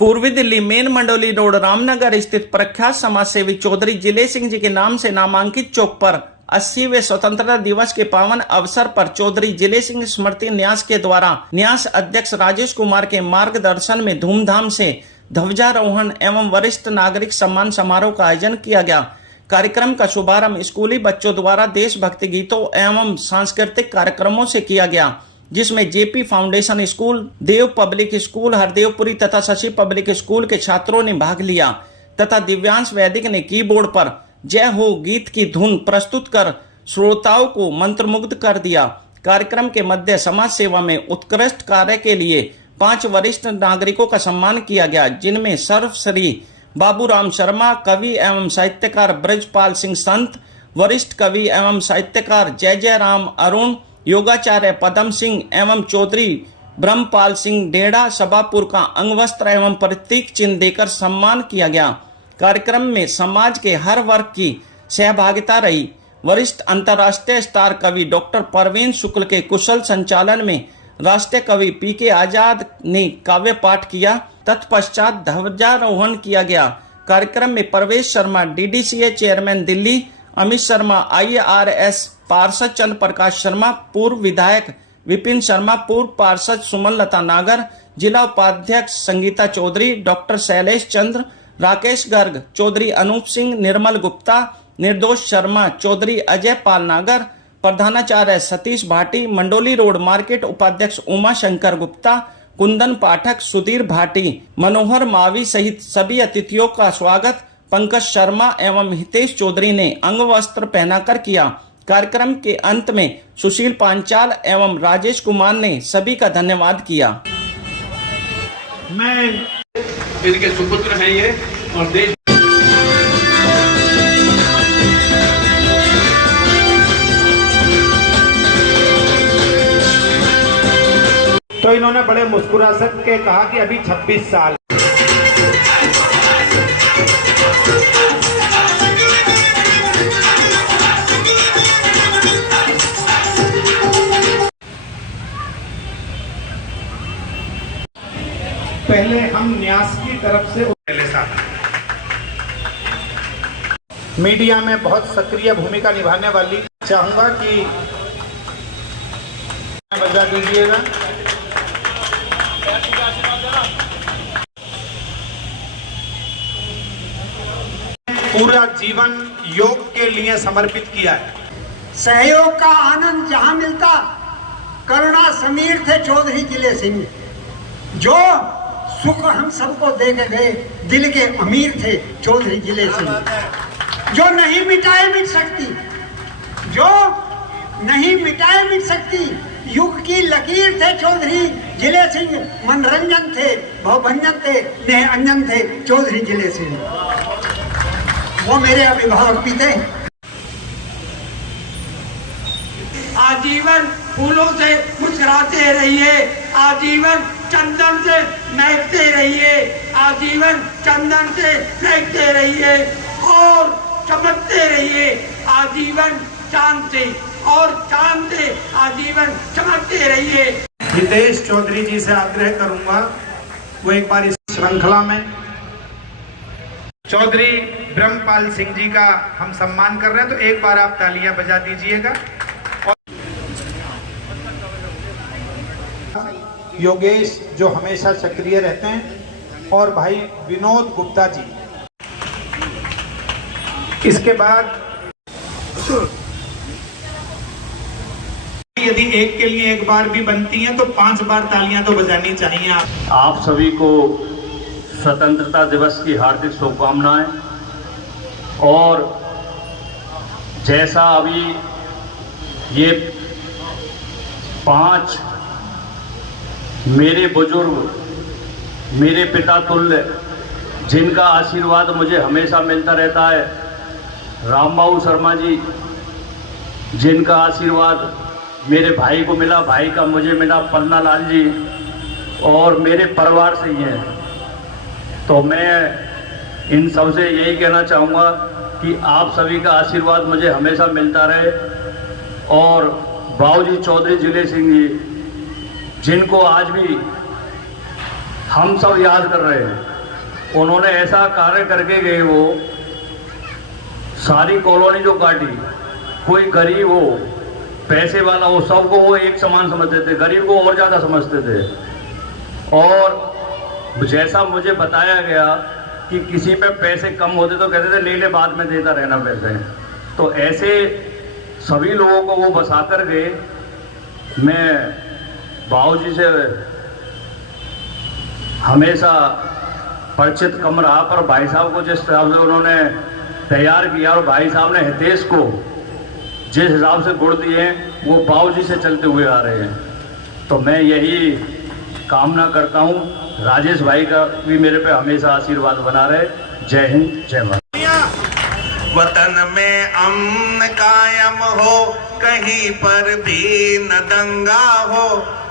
पूर्वी Delhi main Mandoli road Ramnagar स्थित प्रख्यात समाजसेवी चौधरी जिले सिंह जी के नाम से नामांकित चौक पर 80वें स्वतंत्रता दिवस के पावन अवसर पर चौधरी जिले सिंह स्मृति न्यास के द्वारा न्यास अध्यक्ष राजेश कुमार के मार्गदर्शन में धूमधाम से ध्वजारोहण एवं वरिष्ठ नागरिक सम्मान समारोह का आयोजन किया गया। कार्यक्रम का शुभारंभ स्कूली बच्चों द्वारा देशभक्ति गीतों एवं सांस्कृतिक कार्यक्रमों से किया गया, जिसमें जेपी फाउंडेशन स्कूल, देव पब्लिक स्कूल हरदेवपुरी तथा शशि पब्लिक स्कूल के छात्रों ने भाग लिया तथा दिव्यांश वैदिक ने कीबोर्ड पर जय हो गीत की धुन प्रस्तुत कर श्रोताओं को मंत्रमुग्ध कर दिया। कार्यक्रम के मध्य समाज सेवा में उत्कृष्ट कार्य के लिए 5 वरिष्ठ नागरिकों का सम्मान किया गया, जिनमें सर्वश्री बाबूराम शर्मा, कवि एवं साहित्यकार ब्रजपाल सिंह संत, वरिष्ठ कवि एवं साहित्यकार जय जय राम अरुण, योगाचार्य पदम सिंह एवं चौधरी ब्रह्मपाल सिंह डेढ़ा सभापुर का अंगवस्त्र एवं प्रतीक चिन्ह देकर सम्मान किया गया। कार्यक्रम में समाज के हर वर्ग की सहभागिता रही। वरिष्ठ अंतर्राष्ट्रीय स्टार कवि डॉक्टर परवीन शुक्ल के कुशल संचालन में राष्ट्रीय कवि पीके आजाद ने काव्य पाठ किया। तत्पश्चात ध्वजारोहण किया गया। कार्यक्रम में प्रवेश Sharma DDCA chairman Delhi, Amit Sharma IRS पार्षद, चंद्र प्रकाश शर्मा पूर्व विधायक, विपिन शर्मा पूर्व पार्षद, सुमन लता नागर जिला उपाध्यक्ष, संगीता चौधरी, डॉक्टर शैलेश चंद्र, राकेश गर्ग, चौधरी अनूप सिंह, निर्मल गुप्ता, निर्दोष शर्मा, चौधरी अजय पाल नागर, प्रधानाचार्य सतीश भाटी, मंडोली रोड मार्केट उपाध्यक्ष उमा शंकर गुप्ता, कुंदन पाठक, सुधीर भाटी, मनोहर मावी सहित सभी अतिथियों का स्वागत पंकज शर्मा एवं हितेश चौधरी ने अंग वस्त्र पहनाकर किया। कार्यक्रम के अंत में सुशील पांचाल एवं राजेश कुमार ने सभी का धन्यवाद किया। मैं इनके सुपुत्र हैं ये और देश तो इन्होंने बड़े मुस्कुरा के कहा कि अभी 26 साल। पहले हम न्यास की तरफ से पहले साथ मीडिया में बहुत सक्रिय भूमिका निभाने वाली चाहूंगा कि बजा दीजिएगा। पूरा जीवन योग के लिए समर्पित किया है। सहयोग का आनंद जहां मिलता, करुणा समीर थे चौधरी जिले सिंह, जो सुख हम सबको दे के गए, दिल के अमीर थे चौधरी जिले सिंह, जो नहीं मिटाए मिट सकती, जो नहीं मिटाए मिट सकती युग की लकीर थे चौधरी जिले सिंह, मनोरंजन थे, भवभंजन थे, नेह अंजन थे चौधरी जिले सिंह। वो मेरे अभिभावक भी थे। आजीवन फूलों से मुस्कुराते रहिए, आजीवन चंदन से महकते रहिए, आजीवन चंदन से महकते रहिए और चमकते रहिए, आजीवन चांद से और चांद से आजीवन चमकते रहिए। हितेश चौधरी जी से आग्रह करूंगा वो एक बार इस श्रृंखला में चौधरी ब्रह्मपाल सिंह जी का हम सम्मान कर रहे हैं, तो एक बार आप तालियां बजा दीजिएगा। योगेश जो हमेशा सक्रिय रहते हैं और भाई विनोद गुप्ता जी। इसके बाद यदि एक के लिए एक बार भी बनती हैं तो 5 बार तालियां तो बजानी चाहिए। आप सभी को स्वतंत्रता दिवस की हार्दिक शुभकामनाएं। और जैसा अभी ये 5 मेरे बुजुर्ग, मेरे पिता तुल्य, जिनका आशीर्वाद मुझे हमेशा मिलता रहता है, रामबाबू शर्मा जी, जिनका आशीर्वाद मेरे भाई को मिला, भाई का मुझे मिला पन्ना लाल जी, और मेरे परिवार से ही हैं। तो मैं इन सबसे यही कहना चाहूँगा कि आप सभी का आशीर्वाद मुझे हमेशा मिलता रहे। और बाबूजी चौधरी जिले सिंह जी, जिनको आज भी हम सब याद कर रहे हैं, उन्होंने ऐसा कार्य करके गए, वो सारी कॉलोनी जो काटी, कोई गरीब हो, पैसे वाला हो, सबको वो एक समान समझते थे, गरीब को और ज़्यादा समझते थे। और जैसा मुझे बताया गया कि किसी पे पैसे कम होते तो कहते थे ले ले, बाद में देता रहना पैसे। तो ऐसे सभी लोगों को वो बसा कर गए। मैं बाबूजी से हमेशा परिचित कम रहा, पर भाई साहब को जिस हिसाब से उन्होंने तैयार किया और भाई साहब ने हितेश को जिस हिसाब से गुण दिए वो बाबूजी से चलते हुए आ रहे हैं। तो मैं यही कामना करता हूँ राजेश भाई का भी मेरे पे हमेशा आशीर्वाद बना रहे। जय हिंद, जय भारत। वतन में अमन कायम हो, कहीं पर भी न दंगा हो,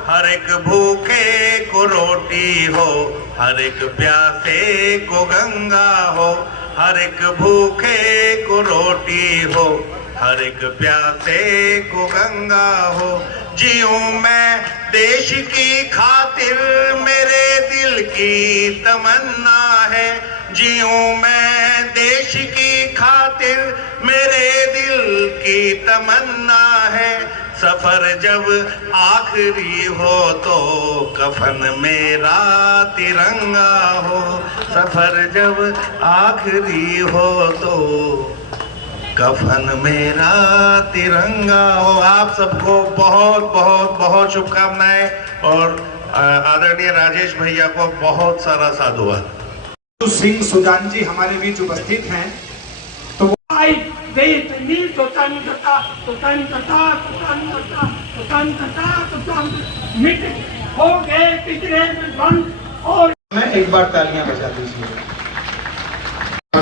हर एक भूखे को रोटी हो, हर एक प्यासे को गंगा हो, हर एक भूखे को रोटी हो, हर एक प्यासे को गंगा हो। जीऊं मैं देश की खातिर, मेरे दिल की तमन्ना है। जीऊं मैं देश की खातिर, मेरे दिल की तमन्ना है। सफर जब आखिरी हो तो कफन मेरा तिरंगा हो, सफर जब आखिरी हो तो कफन मेरा तिरंगा हो। आप सबको बहुत बहुत बहुत शुभकामनाएं और आदरणीय राजेश भैया को बहुत सारा साधुवाद। सिंह सुजान जी हमारे बीच उपस्थित हैं। आई देश की स्वतंत्रता, स्वतंत्रता, स्वतंत्रता, स्वतंत्रता, स्वतंत्रता मिट हो गए पिछड़े बंद। और मैं एक बार तालियां बजा दीजिए।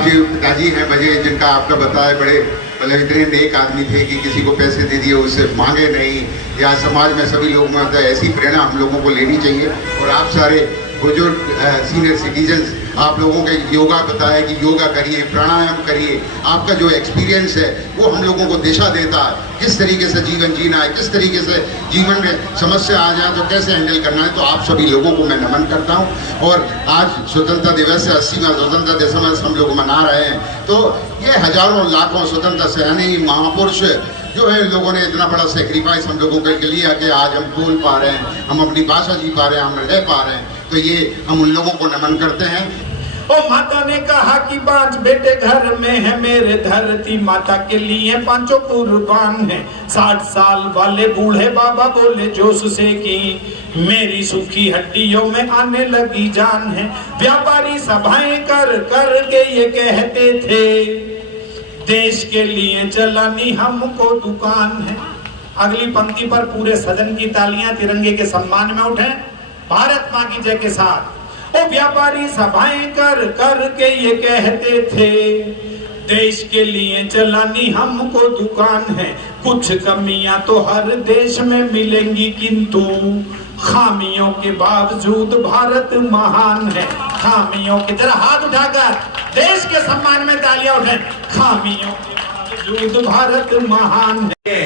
जो पिताजी हैं बजे, जिनका आपका बताया बड़े मतलब इतने नेक आदमी थे कि किसी को पैसे दे दिए उससे मांगे नहीं, या समाज में सभी लोग में मतलब ऐसी प्रेरणा हम लोगों को लेनी चाहिए। और आप सारे बुजुर्ग सीनियर सिटीजन्स, आप लोगों के योगा बताया कि योगा करिए, प्राणायाम करिए। आपका जो एक्सपीरियंस है वो हम लोगों को दिशा देता है किस तरीके से जीवन जीना है, किस तरीके से जीवन में समस्या आ जाए तो कैसे हैंडल करना है। तो आप सभी लोगों को मैं नमन करता हूँ। और आज स्वतंत्रता दिवस है, 80वां स्वतंत्रता दिवस हम लोग मना रहे हैं। तो ये हजारों लाखों स्वतंत्रता सेनानी महापुरुष जो है, लोगों ने इतना बड़ा सेक्रीफाइस हम लोगों के लिए कि आज हम बोल पा रहे हैं, हम अपनी भाषा जी पा रहे हैं, हम रह पा रहे हैं। तो ये हम उन लोगों को नमन करते हैं। ओ माता ने कहा कि 5 बेटे घर में है मेरे, धरती माता के लिए 5 कुर्बान है। 60 साल वाले बूढ़े बाबा बोले जोश से कि मेरी सूखी हड्डियों में आने लगी जान है। व्यापारी सभाएं कर कर के ये कहते थे देश के लिए चलानी हमको दुकान है। अगली पंक्ति पर पूरे सदन की तालियां तिरंगे के सम्मान में उठे, भारत मां की जय के साथ। ओ व्यापारी सभाएं कर कर के ये कहते थे देश के लिए चलानी हमको दुकान है। कुछ कमियां तो हर देश में मिलेंगी, किंतु खामियों के बावजूद भारत महान है। खामियों के, जरा हाथ उठाकर देश के सम्मान में तालियां उठे। खामियों के बावजूद भारत महान है।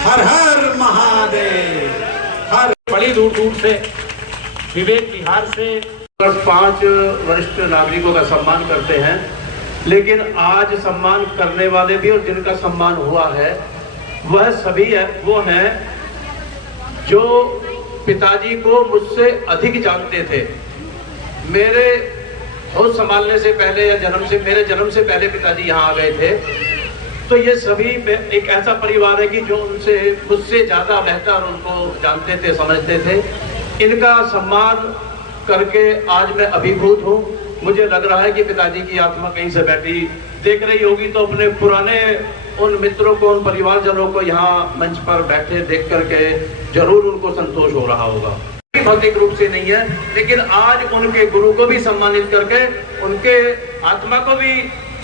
हर हर महादेव। हर बड़ी दूर दूर से विवेक विहार से 5 वरिष्ठ नागरिकों का सम्मान करते हैं, लेकिन आज सम्मान करने वाले भी और जिनका सम्मान हुआ है वह सभी वो हैं जो पिताजी को मुझसे अधिक जानते थे। मेरे होश संभालने से पहले या मेरे जन्म से पहले पिताजी यहाँ आ गए थे। तो ये सभी एक ऐसा परिवार है कि जो मुझसे ज्यादा बेहतर उनको जानते थे, समझते थे। इनका सम्मान करके आज मैं अभिभूत हूँ। मुझे लग रहा है कि पिताजी की आत्मा कहीं से बैठी देख रही होगी, तो अपने पुराने उन मित्रों को, उन परिवारजनों को यहाँ मंच पर बैठे देख करके जरूर उनको संतोष हो रहा होगा। भौतिक रूप से नहीं है, लेकिन आज उनके गुरु को भी सम्मानित करके उनके आत्मा को भी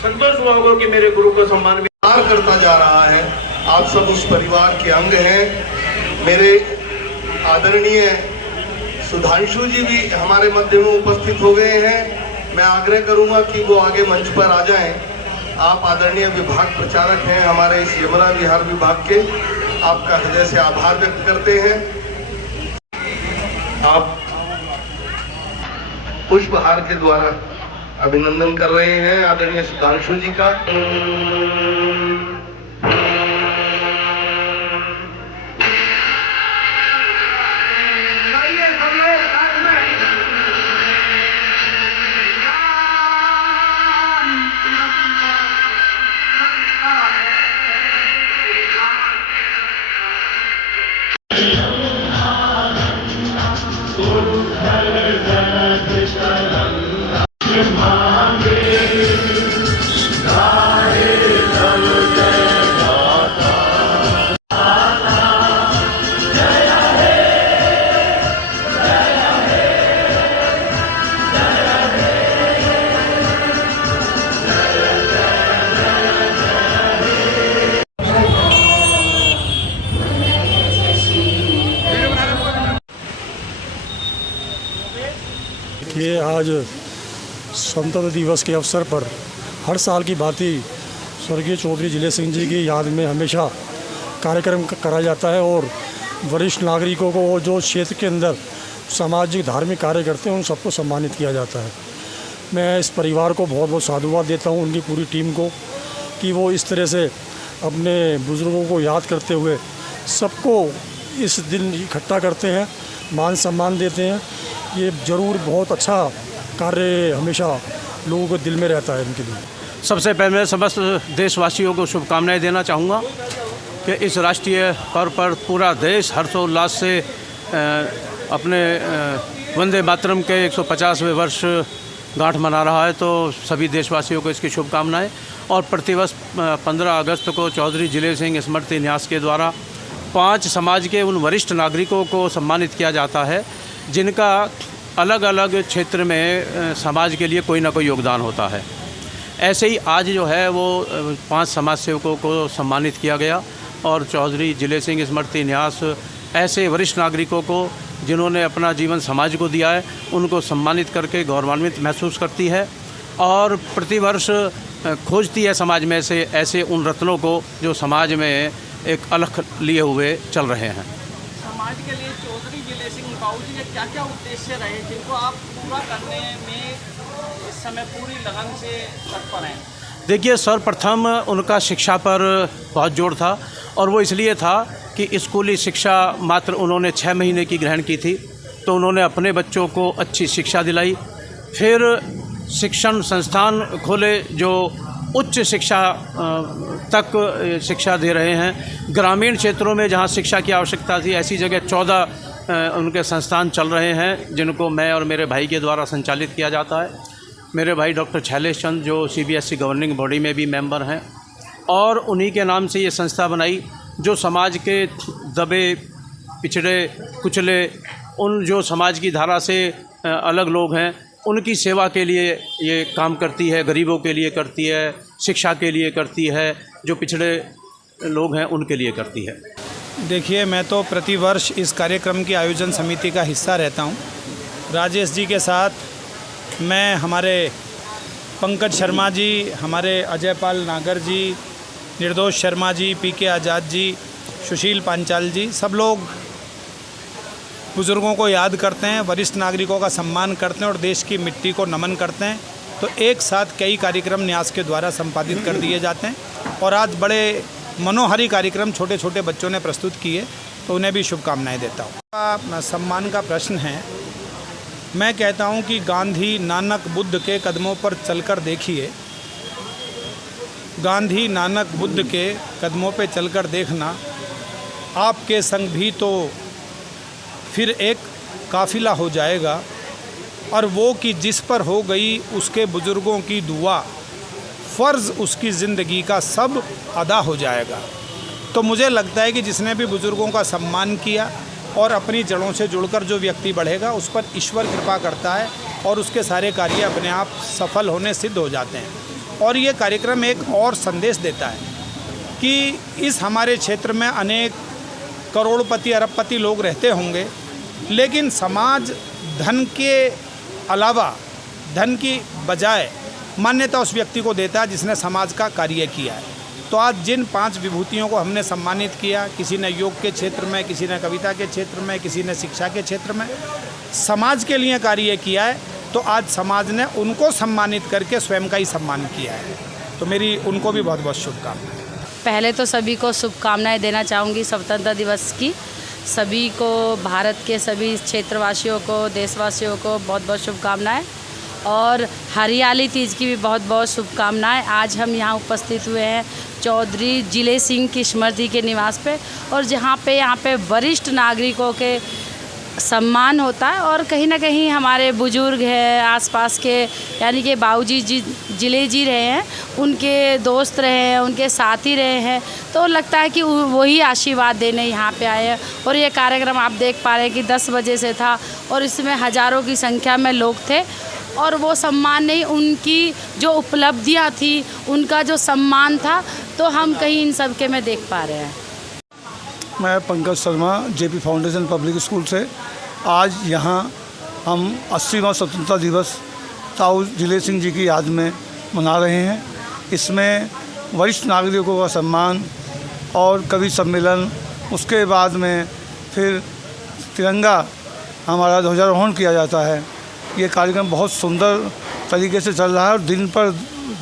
संतोष हुआ होगा कि मेरे गुरु को सम्मान करता जा रहा है। आप सब उस परिवार के अंग हैं। मेरे आदरणीय सुधांशु जी भी हमारे मध्य में उपस्थित हो गए हैं। मैं आग्रह करूंगा कि वो आगे मंच पर आ जाएं। आप आदरणीय विभाग प्रचारक हैं हमारे इस यमुना विहार विभाग के, आपका हृदय से आभार व्यक्त करते हैं। आप पुष्पहार के द्वारा अभिनंदन कर रहे हैं आदरणीय सुधांशु जी का। ये आज स्वतंत्रता दिवस के अवसर पर हर साल की भांति स्वर्गीय चौधरी जिले सिंह जी की याद में हमेशा कार्यक्रम कराया जाता है और वरिष्ठ नागरिकों को और जो क्षेत्र के अंदर सामाजिक धार्मिक कार्य करते हैं उन सबको सम्मानित किया जाता है। मैं इस परिवार को बहुत बहुत साधुवाद देता हूं, उनकी पूरी टीम को, कि वो इस तरह से अपने बुज़ुर्गों को याद करते हुए सबको इस दिन इकट्ठा करते हैं, मान सम्मान देते हैं। ये ज़रूर बहुत अच्छा कार्य हमेशा लोगों को दिल में रहता है उनके लिए। सबसे पहले मैं समस्त देशवासियों को शुभकामनाएं देना चाहूँगा कि इस राष्ट्रीय पर्व पर पूरा देश हर्षोल्लास से अपने वंदे मातरम के 150वें वर्ष गांठ मना रहा है, तो सभी देशवासियों को इसकी शुभकामनाएं। और प्रतिवर्ष 15 अगस्त को चौधरी जिले सिंह स्मृति न्यास के द्वारा 5 समाज के उन वरिष्ठ नागरिकों को सम्मानित किया जाता है जिनका अलग अलग क्षेत्र में समाज के लिए कोई ना कोई योगदान होता है। ऐसे ही आज जो है वो 5 समाज सेवकों को सम्मानित किया गया और चौधरी जिले सिंह स्मृति न्यास ऐसे वरिष्ठ नागरिकों को जिन्होंने अपना जीवन समाज को दिया है उनको सम्मानित करके गौरवान्वित महसूस करती है और प्रतिवर्ष खोजती है समाज में से ऐसे उन रत्नों को जो समाज में एक अलख लिए हुए चल रहे हैं। समाज के लिए चौधरी जिले सिंह बाबूजी के क्या क्या उद्देश्य रहे जिनको आप पूरा करने में इस समय पूरी लगन से तत्पर हैं? देखिए, सर्वप्रथम उनका शिक्षा पर बहुत जोर था और वो इसलिए था कि स्कूली शिक्षा मात्र उन्होंने 6 महीने की ग्रहण की थी, तो उन्होंने अपने बच्चों को अच्छी शिक्षा दिलाई। फिर शिक्षण संस्थान खोले जो उच्च शिक्षा तक शिक्षा दे रहे हैं। ग्रामीण क्षेत्रों में जहाँ शिक्षा की आवश्यकता थी ऐसी जगह 14 उनके संस्थान चल रहे हैं जिनको मैं और मेरे भाई के द्वारा संचालित किया जाता है। मेरे भाई डॉक्टर शैलेश चंद जो CBSE गवर्निंग बॉडी में भी मेंबर हैं और उन्हीं के नाम से ये संस्था बनाई जो समाज के दबे पिछड़े कुचले उन जो समाज की धारा से अलग लोग हैं उनकी सेवा के लिए ये काम करती है, गरीबों के लिए करती है, शिक्षा के लिए करती है, जो पिछड़े लोग हैं उनके लिए करती है। देखिए, मैं तो प्रतिवर्ष इस कार्यक्रम की आयोजन समिति का हिस्सा रहता हूं। राजेश जी के साथ मैं, हमारे पंकज शर्मा जी, हमारे अजय पाल नागर जी, निर्दोष शर्मा जी, PK आज़ाद जी, सुशील पांचाल जी, सब लोग बुज़ुर्गों को याद करते हैं, वरिष्ठ नागरिकों का सम्मान करते हैं और देश की मिट्टी को नमन करते हैं। तो एक साथ कई कार्यक्रम न्यास के द्वारा संपादित कर दिए जाते हैं और आज बड़े मनोहारी कार्यक्रम छोटे छोटे बच्चों ने प्रस्तुत किए, तो उन्हें भी शुभकामनाएं देता हूँ। सम्मान का प्रश्न है, मैं कहता हूँ कि गांधी नानक बुद्ध के कदमों पर चलकर देखिए, गांधी नानक बुद्ध के कदमों पे चलकर देखना, आपके संग भी तो फिर एक काफ़िला हो जाएगा और वो कि जिस पर हो गई उसके बुज़ुर्गों की दुआ, फ़र्ज़ उसकी ज़िंदगी का सब अदा हो जाएगा। तो मुझे लगता है कि जिसने भी बुज़ुर्गों का सम्मान किया और अपनी जड़ों से जुड़कर जो व्यक्ति बढ़ेगा उस पर ईश्वर कृपा करता है और उसके सारे कार्य अपने आप सफल होने सिद्ध हो जाते हैं। और ये कार्यक्रम एक और संदेश देता है कि इस हमारे क्षेत्र में अनेक करोड़पति अरबपति लोग रहते होंगे, लेकिन समाज धन के अलावा, धन की बजाय मान्यता उस व्यक्ति को देता है जिसने समाज का कार्य किया है। तो आज जिन 5 विभूतियों को हमने सम्मानित किया, किसी ने योग के क्षेत्र में, किसी ने कविता के क्षेत्र में, किसी ने शिक्षा के क्षेत्र में, समाज के लिए कार्य किया है, तो आज समाज ने उनको सम्मानित करके स्वयं का ही सम्मान किया है। तो मेरी उनको भी बहुत बहुत शुभकामनाएं। पहले तो सभी को शुभकामनाएं देना चाहूँगी स्वतंत्रता दिवस की। सभी को, भारत के सभी क्षेत्रवासियों को, देशवासियों को बहुत बहुत शुभकामनाएं और हरियाली तीज की भी बहुत बहुत शुभकामनाएं। आज हम यहाँ उपस्थित हुए हैं चौधरी जिले सिंह की स्मृति के निवास पे, और यहाँ पे वरिष्ठ नागरिकों के सम्मान होता है और कहीं ना कहीं हमारे बुजुर्ग हैं आसपास के, यानी कि बाबूजी जी जिले जी रहे हैं, उनके दोस्त रहे हैं, उनके साथी रहे हैं, तो लगता है कि वही आशीर्वाद देने यहाँ पे आए हैं। और ये कार्यक्रम आप देख पा रहे हैं कि 10 बजे से था और इसमें हज़ारों की संख्या में लोग थे, और वो सम्मान नहीं, उनकी जो उपलब्धियाँ थी, उनका जो सम्मान था, तो हम कहीं इन सब के में देख पा रहे हैं। मैं Pankaj Sharma JP foundation public school से। आज यहाँ हम 80वां स्वतंत्रता दिवस ताऊ जिले सिंह जी की याद में मना रहे हैं। इसमें वरिष्ठ नागरिकों का सम्मान और कवि सम्मेलन, उसके बाद में फिर तिरंगा हमारा ध्वजारोहण किया जाता है। ये कार्यक्रम बहुत सुंदर तरीके से चल रहा है और दिन पर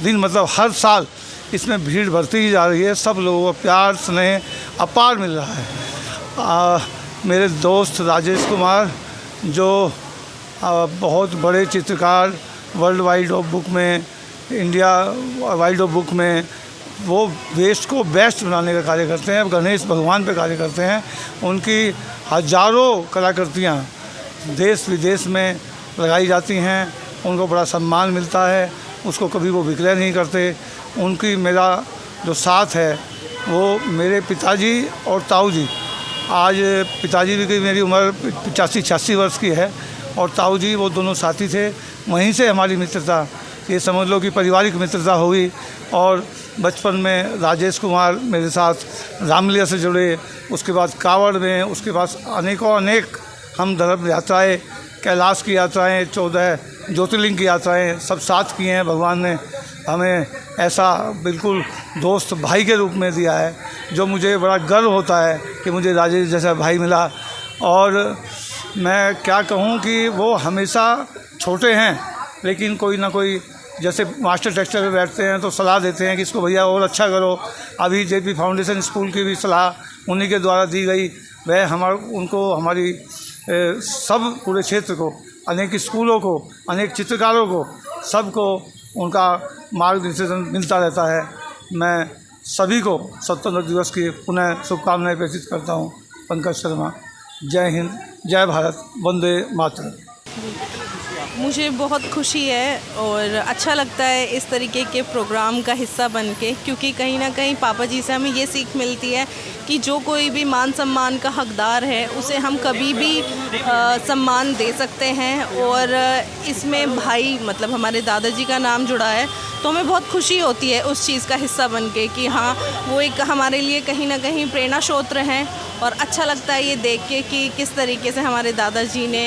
दिन मतलब हर साल इसमें भीड़ बढ़ती ही जा रही है। सब लोगों को प्यार स्नेह अपार मिल रहा है। मेरे दोस्त राजेश कुमार जो बहुत बड़े चित्रकार, वर्ल्ड वाइड ऑफ बुक में, इंडिया वाइड ऑफ बुक में वो वेस्ट को बेस्ट बनाने का कार्य करते हैं, गणेश भगवान पे कार्य करते हैं। उनकी हजारों कलाकृतियाँ देश विदेश में लगाई जाती हैं, उनको बड़ा सम्मान मिलता है, उसको कभी वो विक्रय नहीं करते। उनकी मेरा जो साथ है वो मेरे पिताजी और ताऊ जी, आज पिताजी की मेरी उम्र 85-86 वर्ष की है और ताऊ जी वो दोनों साथी थे। वहीं से हमारी मित्रता, ये समझ लो कि पारिवारिक मित्रता हुई। और बचपन में राजेश कुमार मेरे साथ रामलीला से जुड़े, उसके बाद कांवड़ में, उसके बाद अनेक हम धर्म यात्राएँ, कैलाश की यात्राएँ, 14 ज्योतिर्लिंग की यात्राएँ सब साथ किए हैं। भगवान ने हमें ऐसा बिल्कुल दोस्त भाई के रूप में दिया है, जो मुझे बड़ा गर्व होता है कि मुझे राजेश जैसा भाई मिला। और मैं क्या कहूँ कि वो हमेशा छोटे हैं, लेकिन कोई ना कोई, जैसे मास्टर टेक्चर पे बैठते हैं तो सलाह देते हैं कि इसको भैया और अच्छा करो। अभी जेपी फाउंडेशन स्कूल की भी सलाह उन्हीं के द्वारा दी गई। वह उनको हमारी सब पूरे क्षेत्र को, अनेक स्कूलों को, अनेक चित्रकारों को, सबको उनका मार्गदर्शन मिलता रहता है। मैं सभी को स्वतंत्रता दिवस की पुनः शुभकामनाएं प्रेषित करता हूँ। पंकज शर्मा। जय हिंद, जय भारत, वंदे मातरम। मुझे बहुत खुशी है और अच्छा लगता है इस तरीके के प्रोग्राम का हिस्सा बन के, क्योंकि कहीं ना कहीं पापा जी से हमें ये सीख मिलती है कि जो कोई भी मान सम्मान का हकदार है उसे हम कभी भी सम्मान दे सकते हैं। और इसमें भाई मतलब हमारे दादाजी का नाम जुड़ा है, तो हमें बहुत खुशी होती है उस चीज़ का हिस्सा बन के कि हाँ, वो एक हमारे लिए कहीं ना कहीं प्रेरणा स्रोत हैं। और अच्छा लगता है ये देख के कि किस तरीके से हमारे दादाजी ने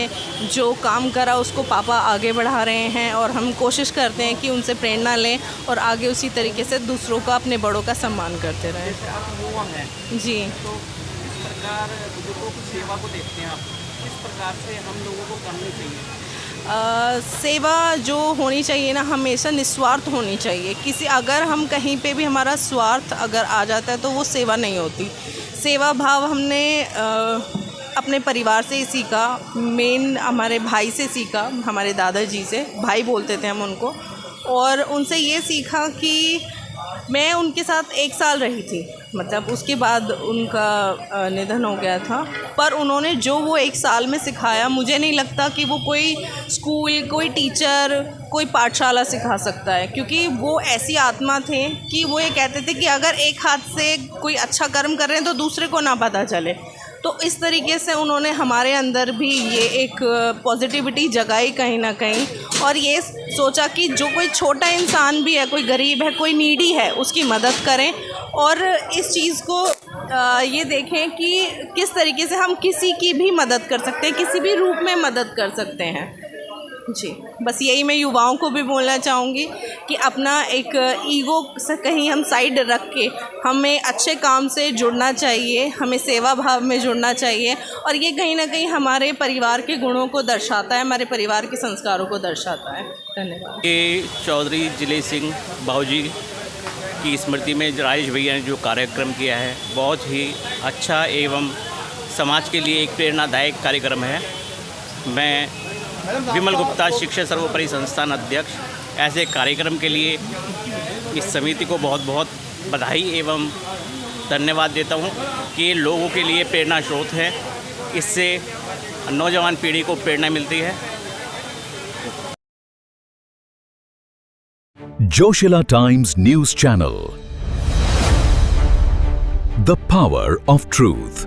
जो काम करा उसको पापा आगे बढ़ा रहे हैं, और हम कोशिश करते हैं कि उनसे प्रेरणा लें और आगे उसी तरीके से दूसरों का, अपने बड़ों का सम्मान करते रहें। जी, तो इस प्रकार बुजुर्गों की सेवा को देखते हैं आप, किस प्रकार से हम लोगों को करनी चाहिए? सेवा जो होनी चाहिए ना, हमेशा निस्वार्थ होनी चाहिए। अगर हम कहीं पे भी हमारा स्वार्थ अगर आ जाता है तो वो सेवा नहीं होती। सेवा भाव हमने अपने परिवार से ही सीखा, मेन हमारे भाई से सीखा, हमारे दादाजी से, भाई बोलते थे हम उनको। और उनसे ये सीखा कि मैं उनके साथ 1 साल रही थी, मतलब उसके बाद उनका निधन हो गया था। पर उन्होंने जो वो 1 साल में सिखाया, मुझे नहीं लगता कि वो कोई स्कूल, कोई टीचर, कोई पाठशाला सिखा सकता है, क्योंकि वो ऐसी आत्मा थे कि वो ये कहते थे कि अगर एक हाथ से कोई अच्छा कर्म कर रहे हैं तो दूसरे को ना पता चले। तो इस तरीके से उन्होंने हमारे अंदर भी ये एक पॉजिटिविटी जगाई कहीं ना कहीं, और ये सोचा कि जो कोई छोटा इंसान भी है, कोई गरीब है, कोई नीडी है, उसकी मदद करें। और इस चीज़ को ये देखें कि किस तरीके से हम किसी की भी मदद कर सकते हैं, किसी भी रूप में मदद कर सकते हैं। जी, बस यही मैं युवाओं को भी बोलना चाहूँगी कि अपना एक ईगो से कहीं हम साइड रख के हमें अच्छे काम से जुड़ना चाहिए, हमें सेवा भाव में जुड़ना चाहिए और ये कहीं ना कहीं हमारे परिवार के गुणों को दर्शाता है, हमारे परिवार के संस्कारों को दर्शाता है। धन्यवाद। ये चौधरी जिले सिंह बाबूजी की स्मृति में राजेश भैया ने जो कार्यक्रम किया है बहुत ही अच्छा एवं समाज के लिए एक प्रेरणादायक कार्यक्रम है। मैं विमल गुप्ता, शिक्षा सर्वोपरि संस्थान अध्यक्ष, ऐसे कार्यक्रम के लिए इस समिति को बहुत बहुत बधाई एवं धन्यवाद देता हूं कि ये लोगों के लिए प्रेरणा स्रोत है। इससे नौजवान पीढ़ी को प्रेरणा मिलती है। Joshila Times News Channel. The power of truth.